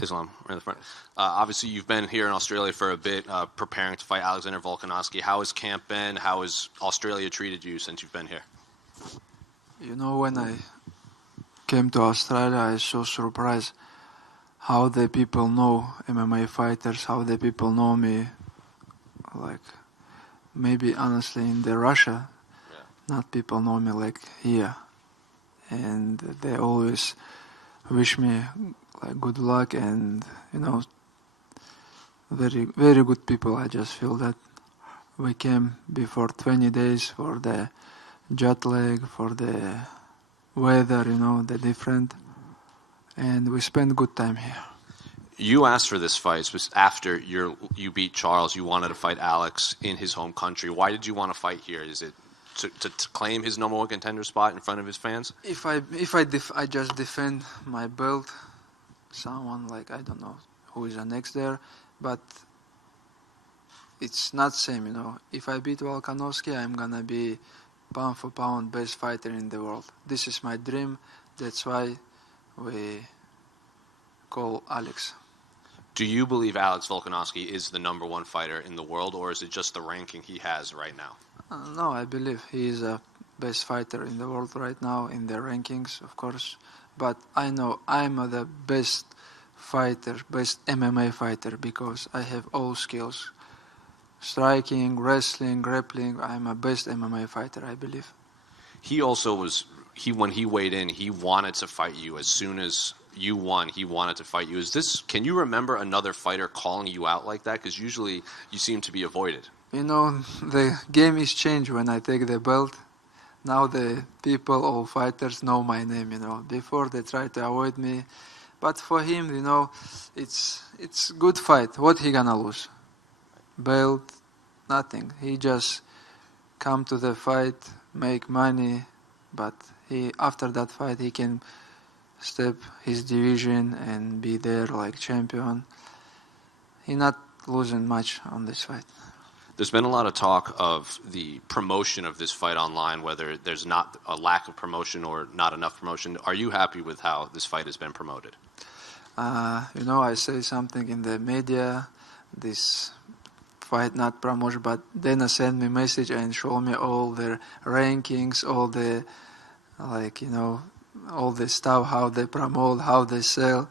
Islam, right in the front. Obviously, you've been here in Australia for a bit, preparing to fight Alexander Volkanovski. How has camp been? How has Australia treated you since you've been here? You know, when I came to Australia, I was so surprised how the people know MMA fighters, how the people know me. Like, maybe honestly in the Russia, not people know me like here. And they always wish me like good luck and, you know, very, very good people. I just feel that we came before 20 days for the jet lag, for the weather, you know, the different, and we spent good time here. You asked for this fight after you beat Charles. You wanted to fight Alex in his home country. Why did you want to fight here? Is it to claim his number one contender spot in front of his fans? If I just defend my belt, someone like, I don't know who is the next there, but it's not same, you know. If I beat Volkanovski, I'm gonna be pound for pound best fighter in the world. This is my dream. That's why we call Alex. Do you believe Alex Volkanovski is the number one fighter in the world, or is it just the ranking he has right now? No, I believe he is the best fighter in the world right now in the rankings, of course. But I know I'm the best fighter, best MMA fighter, because I have all skills. Striking, wrestling, grappling, I'm a best MMA fighter, I believe. He also was, when he weighed in, he wanted to fight you. As soon as you won, he wanted to fight you. Can you remember another fighter calling you out like that? Because usually you seem to be avoided. You know, the game is changed when I take the belt. Now the people, all fighters, know my name, you know. Before they try to avoid me. But for him, you know, it's good fight. What he gonna lose? Belt, nothing. He just come to the fight, make money, but after that fight he can step his division and be there like champion. He not losing much on this fight. There's been a lot of talk of the promotion of this fight online, whether there's not a lack of promotion or not enough promotion. Are you happy with how this fight has been promoted? You know, I say something in the media, this fight not promotion, but Dana sent me message and show me all their rankings, all the, like, you know, all the stuff, how they promote, how they sell.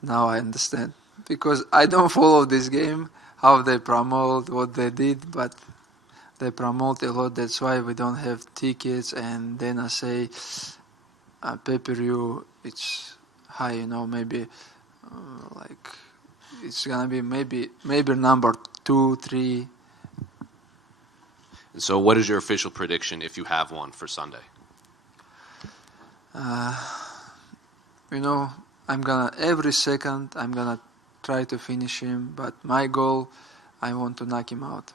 Now I understand. Because I don't follow this game, how they promote, what they did, but they promote a lot. That's why we don't have tickets. And then I say, pay-per-view, it's high, you know, maybe like it's gonna be maybe number 2, 3. So what is your official prediction, if you have one, for Sunday? You know, every second I'm gonna try to finish him, but my goal, I want to knock him out.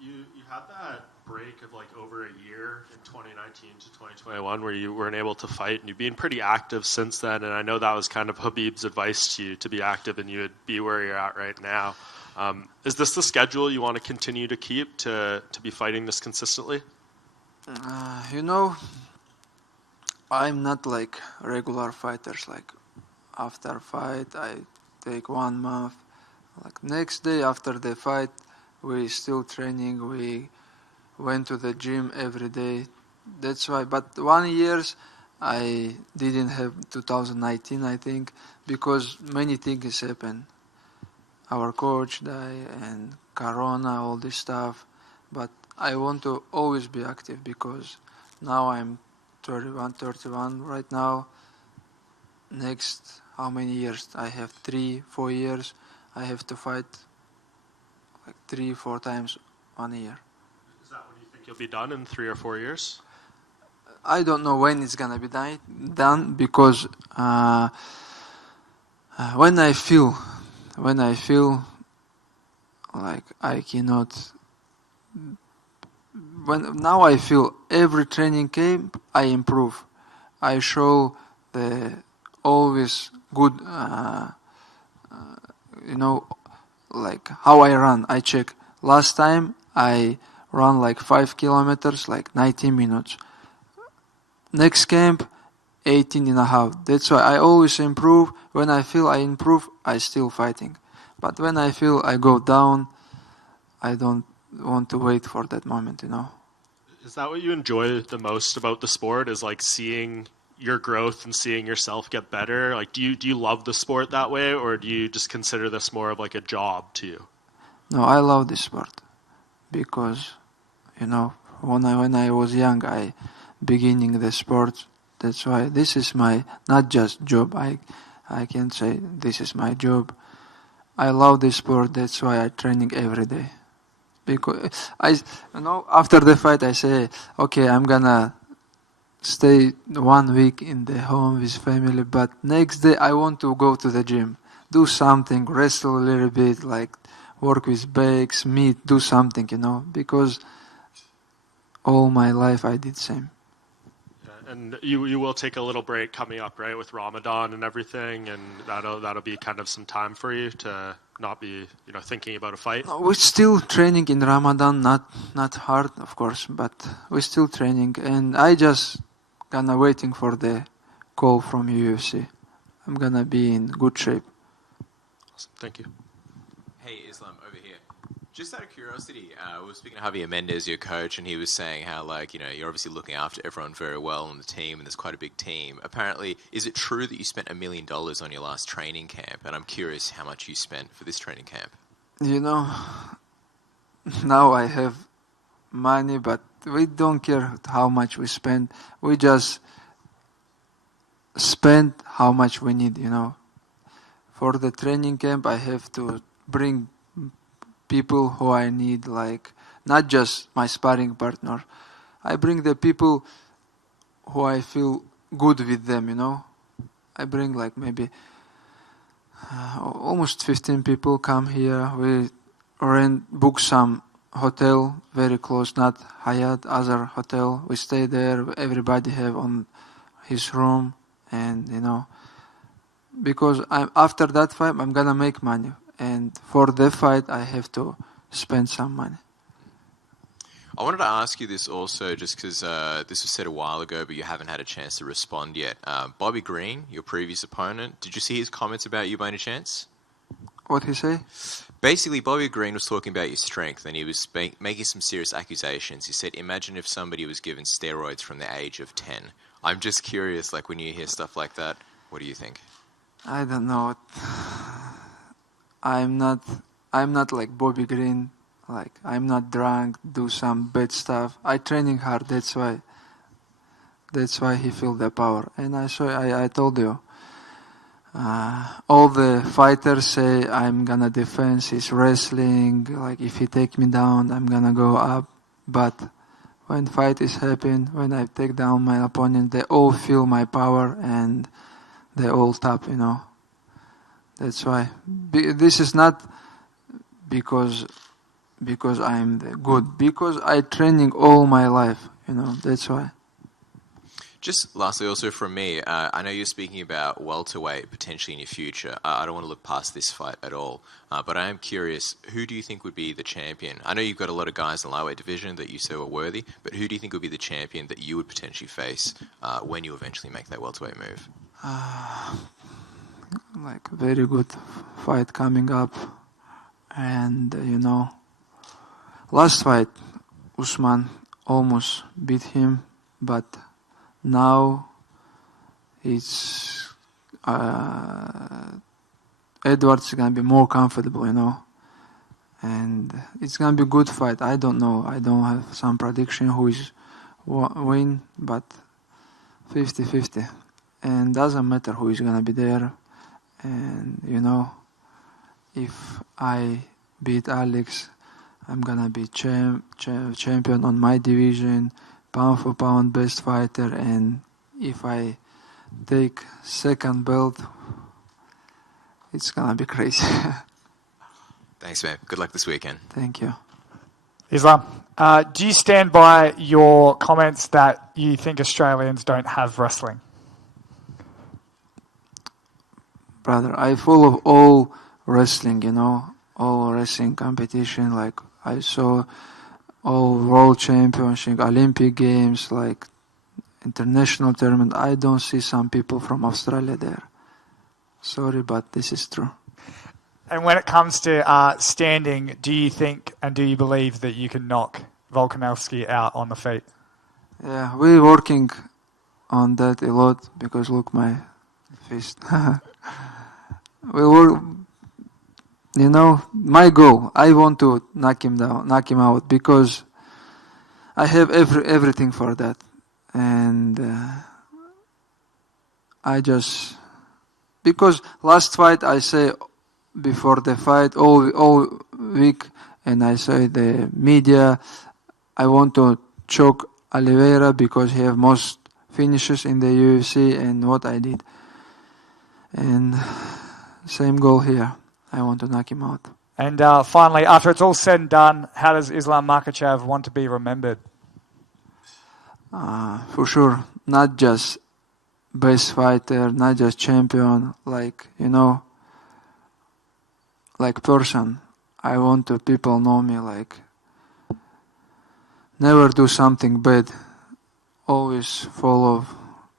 You had that break of like over a year in 2019 to 2021 where you weren't able to fight, and you've been pretty active since then, and I know that was kind of Khabib's advice to you, to be active, and you would be where you're at right now. Is this the schedule you want to continue to keep, to be fighting this consistently? You know, I'm not like regular fighters, like after fight I take 1 month, like next day after the fight we still training, we went to the gym every day. That's why, but 1 year I didn't have 2019, I think, because many things happened. Our coach died and Corona, all this stuff. But I want to always be active because now I'm 31 right now. Next, how many years? I have 3, 4 years. I have to fight like 3, 4 times 1 year. Is that when you think you'll be done in 3 or 4 years? I don't know when it's gonna be done because when I feel like I cannot. Now I feel every training camp I improve. I show the always good, you know, like how I run. I check. Last time I run like 5 kilometers, like 19 minutes. next camp 18 and a half. That's why I always improve. When I feel I improve, I still fighting. But when I feel I go down, I don't want to wait for that moment, Is that what you enjoy the most about the sport? Is like seeing your growth and seeing yourself get better? Like, do you love the sport that way, or do you just consider this more of like a job to you? No, I love this sport because, when I was young, I beginning the sport. That's why this is my not just job. I can say this is my job. I love this sport. That's why I training every day. Because after the fight, I say, okay, I'm gonna stay 1 week in the home with family, but next day I want to go to the gym, do something, wrestle a little bit, like work with bags, meat, do something, because all my life I did same. And you will take a little break coming up, right, with Ramadan and everything, and that'll be kind of some time for you to not be thinking about a fight. We're still training in Ramadan, not hard, of course, but we're still training, and I just gonna waiting for the call from UFC. I'm gonna be in good shape. Awesome. Thank you. Hey, Islam, over here. Just out of curiosity, we were speaking to Javier Mendez, your coach, and he was saying how, you're obviously looking after everyone very well on the team, and there's quite a big team. Apparently, is it true that you spent $1 million on your last training camp? And I'm curious how much you spent for this training camp. Now I have money, but we don't care how much we spend. We just spend how much we need, For the training camp, I have to bring people who I need, not just my sparring partner. I bring the people who I feel good with them, I bring maybe almost 15 people come here. We book some hotel very close, not Hyatt, other hotel. We stay there. Everybody have on his room, and because after that fight, I'm gonna make money. And for the fight, I have to spend some money. I wanted to ask you this also, just because this was said a while ago, but you haven't had a chance to respond yet. Bobby Green, your previous opponent, did you see his comments about you by any chance? What he say? Basically, Bobby Green was talking about your strength, and he was making some serious accusations. He said, imagine if somebody was given steroids from the age of 10. I'm just curious, when you hear stuff like that, what do you think? I don't know. I'm not like Bobby Green. I'm not drunk, do some bad stuff. I training hard. That's why he feel the power. And I told you, all the fighters say I'm gonna defend his wrestling. If he take me down, I'm gonna go up. But when fight is happen, when I take down my opponent, they all feel my power and they all tap. That's why. This is not because I'm good. Because I training all my life. That's why. Just lastly, also from me, I know you're speaking about welterweight potentially in your future. I don't want to look past this fight at all, but I am curious, who do you think would be the champion? I know you've got a lot of guys in the lightweight division that you say are worthy, but who do you think would be the champion that you would potentially face when you eventually make that welterweight move? Very good fight coming up, and last fight, Usman almost beat him, but now it's Edwards is gonna be more comfortable, and it's gonna be a good fight. I don't know. I don't have some prediction who is win, but 50-50, and doesn't matter who is gonna be there. And if I beat Alex, I'm gonna be champion on my division, pound for pound best fighter. And if I take second belt, it's gonna be crazy. Thanks, man. Good luck this weekend. Thank you. Islam, do you stand by your comments that you think Australians don't have wrestling? Brother, I follow all wrestling, all wrestling competition. I saw all world championship, Olympic games, international tournament, I don't see some people from Australia there. Sorry, but this is true. And when it comes to standing, do you think and do you believe that you can knock Volkanovski out on the feet? Yeah, we're working on that a lot because look my fist. We work. You know, my goal. I want to knock him out because I have everything for that, and I just because last fight I say before the fight all week, and I say the media I want to choke Oliveira because he have most finishes in the UFC and what I did, and same goal here. I want to knock him out. And finally, after it's all said and done, how does Islam Makhachev want to be remembered? For sure, not just best fighter, not just champion, like, you know, like person. I want to people know me like never do something bad, always follow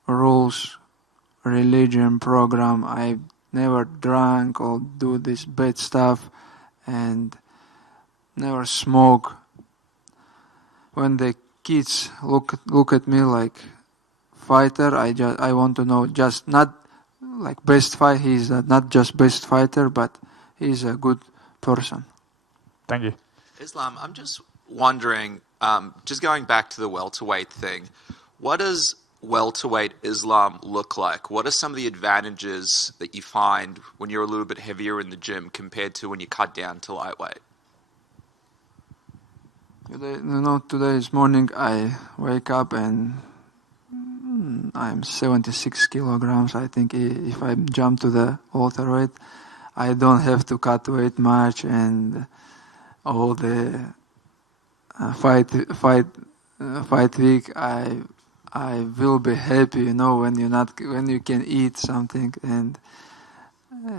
rules, religion, program. I never drank or do this bad stuff and never smoke. When the kids look at me like fighter, I want to know just not like best fight. He's not just best fighter, but he's a good person. Thank you. Islam, I'm just wondering, just going back to the welterweight thing, what does welterweight Islam look like? What are some of the advantages that you find when you're a little bit heavier in the gym compared to when you cut down to lightweight? Today's morning I wake up and I'm 76 kilograms. I think if I jump to the welterweight, I don't have to cut weight much, and all the fight week I will be happy, you know, when you can eat something, and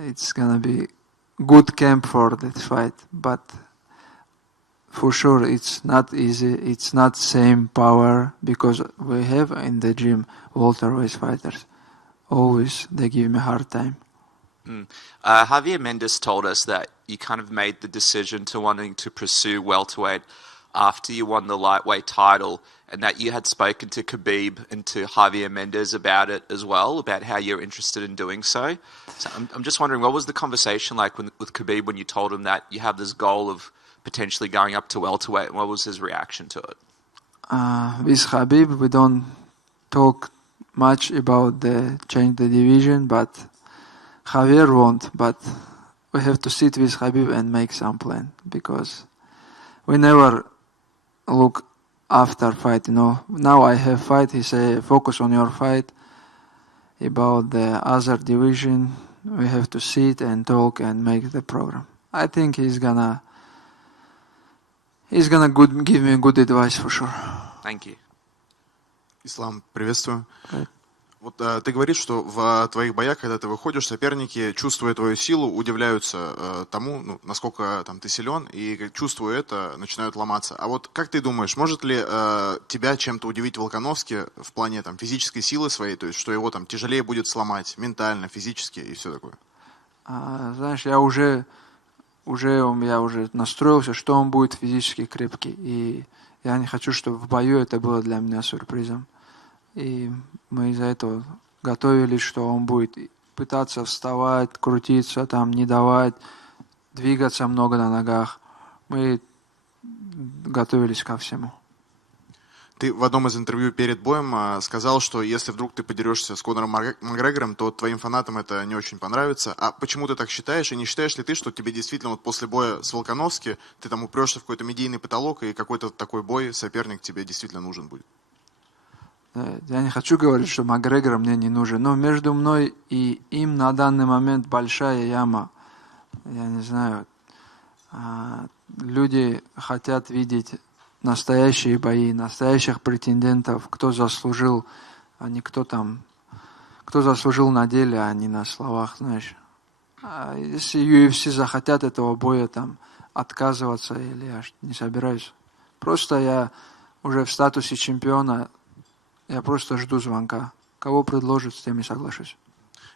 it's gonna be good camp for that fight. But for sure, it's not easy. It's not same power because we have in the gym welterweight fighters. Always they give me a hard time. Javier Mendes told us that you kind of made the decision to wanting to pursue welterweight after you won the lightweight title, and that you had spoken to Khabib and to Javier Mendes about it as well, about how you're interested in doing so. So I'm just wondering, what was the conversation like with Khabib when you told him that you have this goal of potentially going up to welterweight, and what was his reaction to it? With Khabib, we don't talk much about the change the division, but Javier won't. But we have to sit with Khabib and make some plan because we never look after fight, you know. Now I have fight, he say focus on your fight. About the other division, we have to sit and talk and make the program. I think he's gonna give me good advice for sure. Thank you. Ислам, приветствую. Вот ты говоришь, что в твоих боях, когда ты выходишь, соперники, чувствуя твою силу, удивляются тому, насколько там ты силен, и чувствуя это, начинают ломаться. А вот как ты думаешь, может ли тебя чем-то удивить Волконовский в плане там физической силы своей, то есть что его там тяжелее будет сломать ментально, физически и все такое? Знаешь, я уже настроился, что он будет физически крепкий, и я не хочу, чтобы в бою это было для меня сюрпризом. И мы из-за этого готовились, что он будет пытаться вставать, крутиться, там, не давать, двигаться много на ногах. Мы готовились ко всему. Ты в одном из интервью перед боем сказал, что если вдруг ты подерешься с Конором Макгрегором, то твоим фанатам это не очень понравится. А почему ты так считаешь? И не считаешь ли ты, что тебе действительно вот после боя с Волконовски ты там упрешься в какой-то медийный потолок, и какой-то такой бой, соперник тебе действительно нужен будет? Я не хочу говорить, что Макгрегор мне не нужен, но между мной и им на данный момент большая яма. Я не знаю. Люди хотят видеть настоящие бои, настоящих претендентов, кто заслужил, а не кто заслужил на деле, а не на словах, знаешь. Если UFC захотят этого боя там отказываться, или я не собираюсь. Просто я уже в статусе чемпиона Я просто жду звонка. Кого предложат, с теми соглашусь.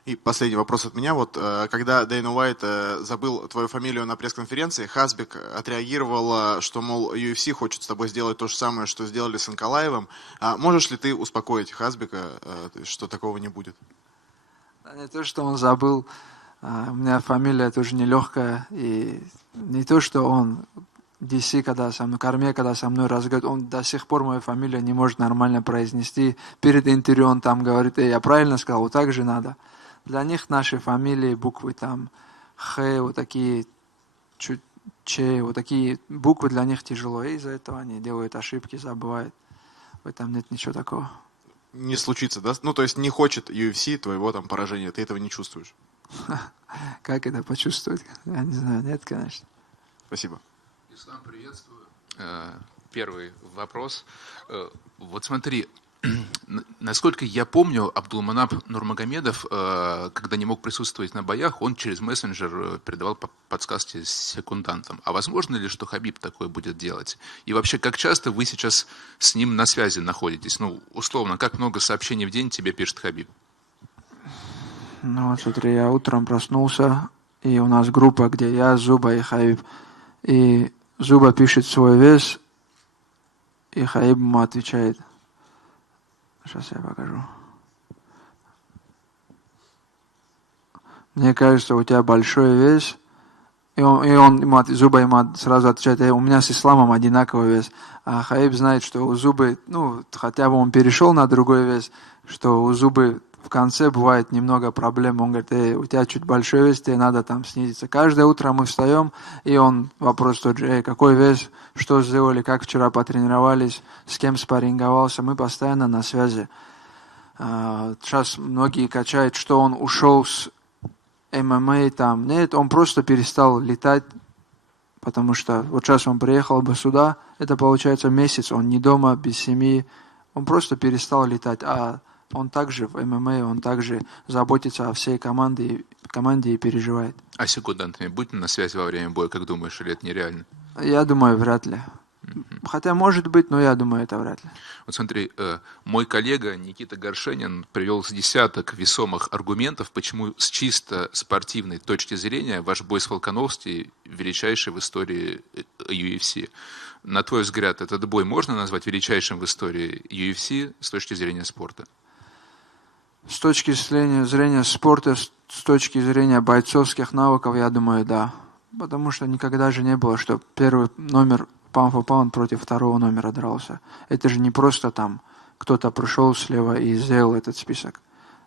И последний вопрос от меня. Вот когда Дэйна Уайт забыл твою фамилию на пресс-конференции, Хасбик отреагировал, что, мол, UFC хочет с тобой сделать то же самое, что сделали с Анкалаевым. Можешь ли ты успокоить Хасбика, что такого не будет? Не то, что он забыл. У меня фамилия тоже нелегкая. И не то, что он DC, когда со мной, Корме, когда со мной разговаривает, он до сих пор мою фамилию не может нормально произнести. Перед интервью он там говорит, я правильно сказал, вот так же надо. Для них наши фамилии, буквы там Х, вот такие, Ч, вот такие буквы для них тяжело. И из-за этого они делают ошибки, забывают. В этом нет ничего такого. Не случится, да? Ну, то есть не хочет UFC твоего там поражения, ты этого не чувствуешь? Как это почувствовать? Я не знаю, нет, конечно. Спасибо. Ислам, приветствую. Первый вопрос. Вот смотри, насколько я помню, Абдулманап Нурмагомедов, когда не мог присутствовать на боях, он через мессенджер передавал подсказки секундантам. А возможно ли, что Хабиб такое будет делать? И вообще, как часто вы сейчас с ним на связи находитесь? Ну, условно, как много сообщений в день тебе пишет Хабиб? Ну, вот смотри, я утром проснулся, и у нас группа, где я, Зуба и Хабиб. И Зуба пишет свой вес, и Хабиб ему отвечает. Сейчас я покажу. Мне кажется, у тебя большой вес. И он Зуба ему сразу отвечает, у меня с Исламом одинаковый вес. А Хабиб знает, что у Зубы, ну, хотя бы он перешел на другой вес, что у Зубы в конце бывает немного проблем. Он говорит, у тебя чуть большой вес, тебе надо там снизиться. Каждое утро мы встаем, и он вопрос тот же, какой вес, что сделали, как вчера потренировались, с кем спарринговался. Мы постоянно на связи. Сейчас многие качают, что он ушел с ММА там. Нет, он просто перестал летать, потому что вот сейчас он приехал бы сюда, это получается месяц, он не дома, без семьи. Он просто перестал летать, а он также в ММА, он также заботится о всей команде и переживает. А с секундантами будь на связи во время боя, как думаешь, или это нереально? Я думаю, вряд ли. Хотя может быть, но я думаю, это вряд ли. Вот смотри, мой коллега Никита Горшенин привел с десяток весомых аргументов, почему с чисто спортивной точки зрения ваш бой с Волконовски величайший в истории UFC. На твой взгляд, этот бой можно назвать величайшим в истории UFC с точки зрения спорта? С точки зрения спорта, с точки зрения бойцовских навыков, я думаю, да. Потому что никогда же не было, что первый номер pound for pound против второго номера дрался. Это же не просто там кто-то пришел слева и сделал этот список.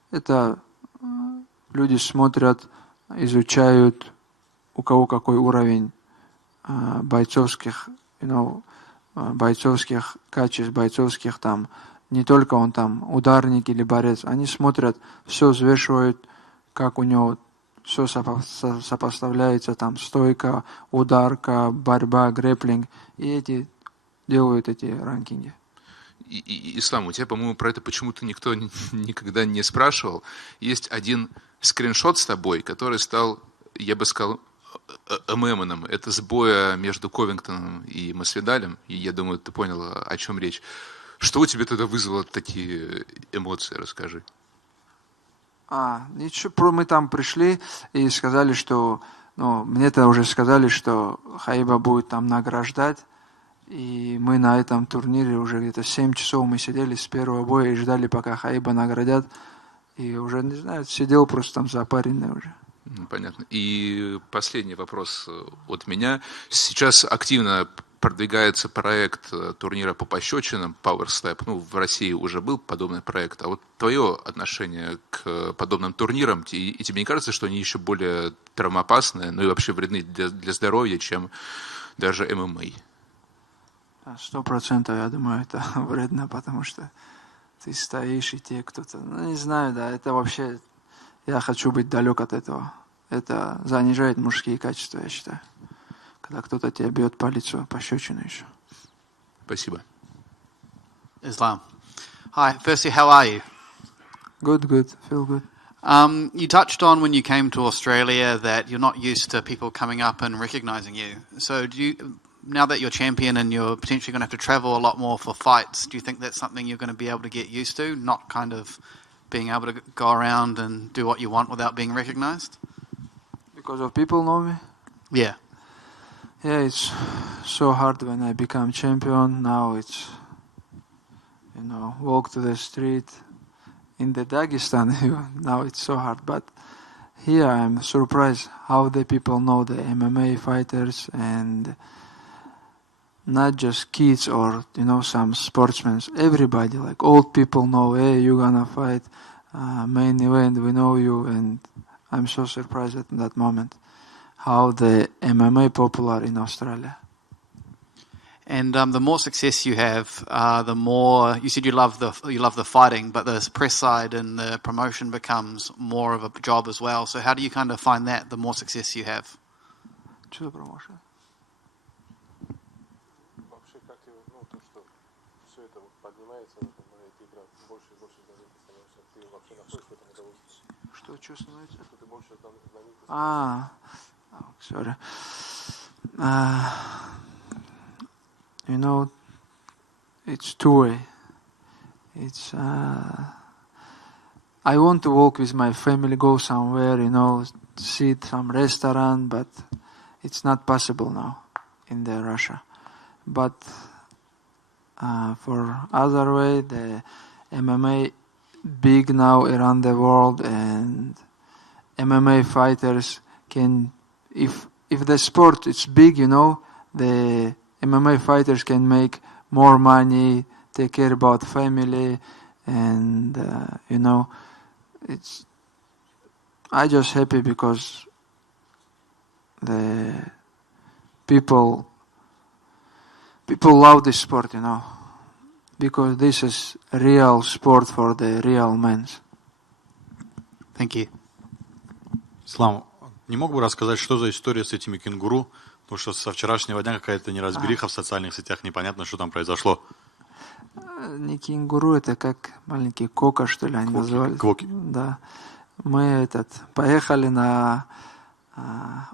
Это люди смотрят, изучают, у кого какой уровень бойцовских, бойцовских качеств, бойцовских там, не только он там ударник или борец, они смотрят, все взвешивают, как у него все сопоставляется, там стойка, ударка, борьба, грэпплинг, и эти делают эти ранкинги. Ислам, у тебя, по-моему, про это почему-то никто никогда не спрашивал. Есть один скриншот с тобой, который стал, я бы сказал, мемоном. Это с боя между Ковингтоном и Масвидалем, и я думаю, ты понял, о чем речь. Что у тебя тогда вызвало такие эмоции, расскажи. Ничего, мы там пришли и сказали, что, мне-то уже сказали, что Хабиба будет там награждать, и мы на этом турнире уже где-то 7 часов мы сидели с первого боя и ждали, пока Хабиба наградят, и уже, не знаю, сидел просто там запаренный уже. Понятно. И последний вопрос от меня. Сейчас активно продвигается проект турнира по пощечинам Power Step. В России уже был подобный проект. А вот твое отношение к подобным турнирам, и тебе не кажется, что они еще более травмоопасные, и вообще вредны для здоровья, чем даже ММА? 100%, я думаю, это вредно, потому что ты стоишь, и тебе кто-то... не знаю, да, это вообще... Я хочу быть далек от этого. Это занижает мужские качества, я считаю. Когда кто-то тебя бьет по лицу, пощечину еще. Спасибо. Islam. Hi, firstly, how are you? Good, feel good. You touched on when you came to Australia that you're not used to people coming up and recognizing you. So now that you're champion and you're potentially going to have to travel a lot more for fights, do you think that's something you're going to be able to get used to, not kind of being able to go around and do what you want without being recognized? Because of people know me. Yeah. Yeah, it's so hard when I become champion. Now it's, walk to the street in the Dagestan. Now it's so hard. But here I'm surprised how the people know the MMA fighters, and not just kids or, some sportsmen. Everybody, like old people know, hey, you're gonna fight main event, we know you. And I'm so surprised at that moment how the MMA popular in Australia. And the more success you have, the more you said you love the fighting, but the press side and the promotion becomes more of a job as well. So how do you kind of find that the more success you have? Что за промоушен? Вообще, как то, что все это поднимается, эта игра больше и больше знаменитых становится. Ты вообще находишь в этом удовольствие? Что становится? Что ты больше знаменитых. Sorry. It's two-way. It's I want to walk with my family, go somewhere, sit some restaurant, but it's not possible now in the Russia. But for other way, the MMA big now around the world, and MMA fighters can, if the sport is big, the MMA fighters can make more money, take care about family, and I just happy because the people love this sport, because this is real sport for the real men. Thank you. Ислам, не мог бы рассказать, что за история с этими кенгуру? Потому что со вчерашнего дня какая-то неразбериха в социальных сетях, непонятно, что там произошло. Не кенгуру, это как маленький кока, что ли, они называли. Квоки. Да. Мы поехали на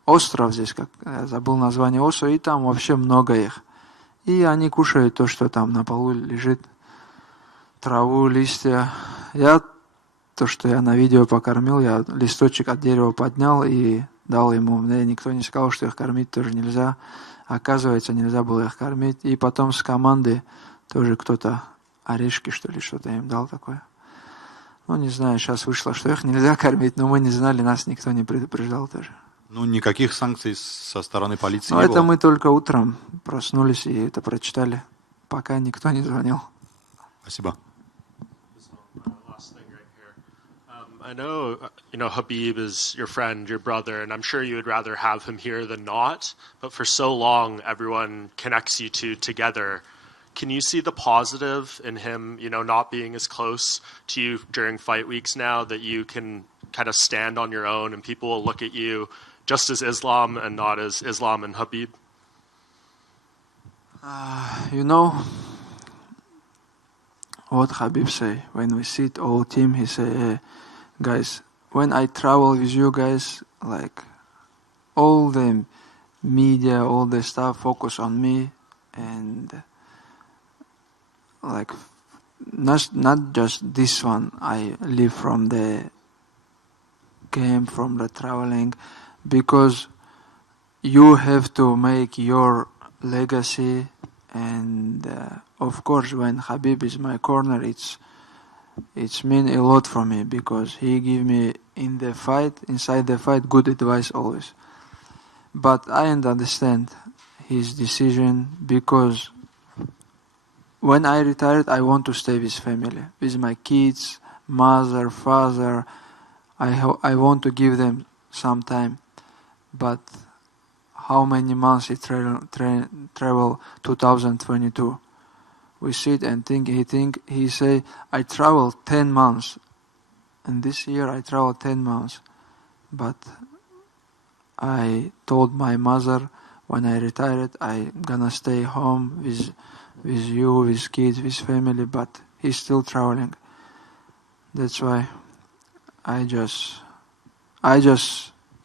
остров здесь, я забыл название острова, и там вообще много их. И они кушают то, что там на полу лежит, траву, листья. То, что я на видео покормил, я листочек от дерева поднял и дал ему. Мне никто не сказал, что их кормить тоже нельзя. Оказывается, нельзя было их кормить. И потом с команды тоже кто-то орешки, что ли, что-то им дал такое. Не знаю, сейчас вышло, что их нельзя кормить, но мы не знали, нас никто не предупреждал тоже. Никаких санкций со стороны полиции не было? Это мы только утром проснулись и это прочитали, пока никто не звонил. Спасибо. I know, Khabib is your friend, your brother, and I'm sure you would rather have him here than not. But for so long, everyone connects you two together. Can you see the positive in him, not being as close to you during fight weeks now, that you can kind of stand on your own and people will look at you just as Islam and not as Islam and Khabib? What Khabib say when we sit all team, he say, hey, guys, when I travel with you guys, like all the media, all the stuff focus on me, and like not just this one. I live from the game, from the traveling, because you have to make your legacy, and of course when Khabib is my corner, it's mean a lot for me, because he give me inside the fight, good advice always. But I understand his decision, because when I retired, I want to stay with family, with my kids, mother, father. I want to give them some time. But how many months he travel 2022? We sit and think, he say, I traveled 10 months. And this year I traveled 10 months. But I told my mother when I retired, I gonna stay home with you, with kids, with family, but he's still traveling. That's why I just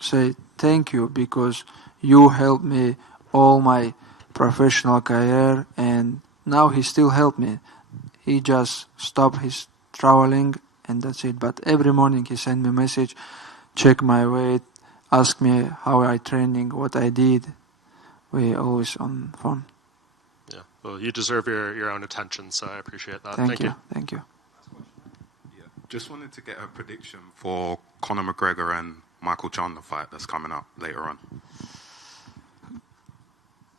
say thank you, because you helped me all my professional career, and now he still help me. He just stopped his traveling, and that's it. But every morning he send me a message, check my weight, ask me how I training, what I did. We always on phone. Yeah. Well, you deserve your own attention, so I appreciate that. Thank you. Thank you. Yeah. Just wanted to get a prediction for Conor McGregor and Michael Chandler fight that's coming up later on.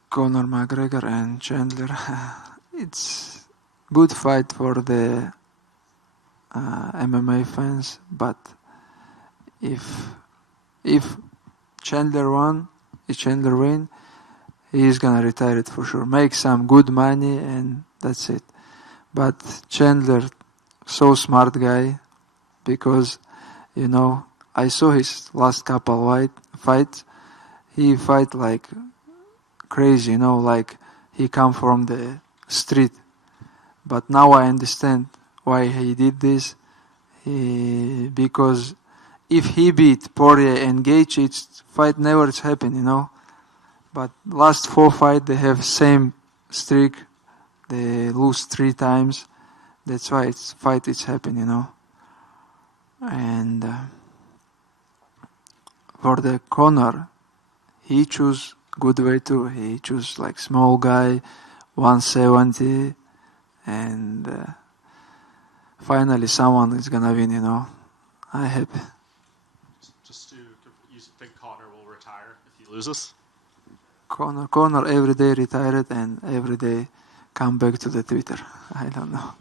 Conor McGregor and Chandler. It's good fight for the MMA fans, but if Chandler win, he's gonna retire it for sure. Make some good money and that's it. But Chandler, so smart guy, because I saw his last couple fights. He fight like crazy, like he come from the street. But now I understand why he did this. Because if he beat Poirier and Gaethje, it's fight never happen, But last 4 fights they have same streak. They lose 3 times. That's why it's happen, And for the Conor, he choose good way too. He choose like small guy, 170, and finally someone is gonna win. I'm happy. Just to, you think Conor will retire if he loses? Conor every day retired and every day come back to the Twitter. I don't know.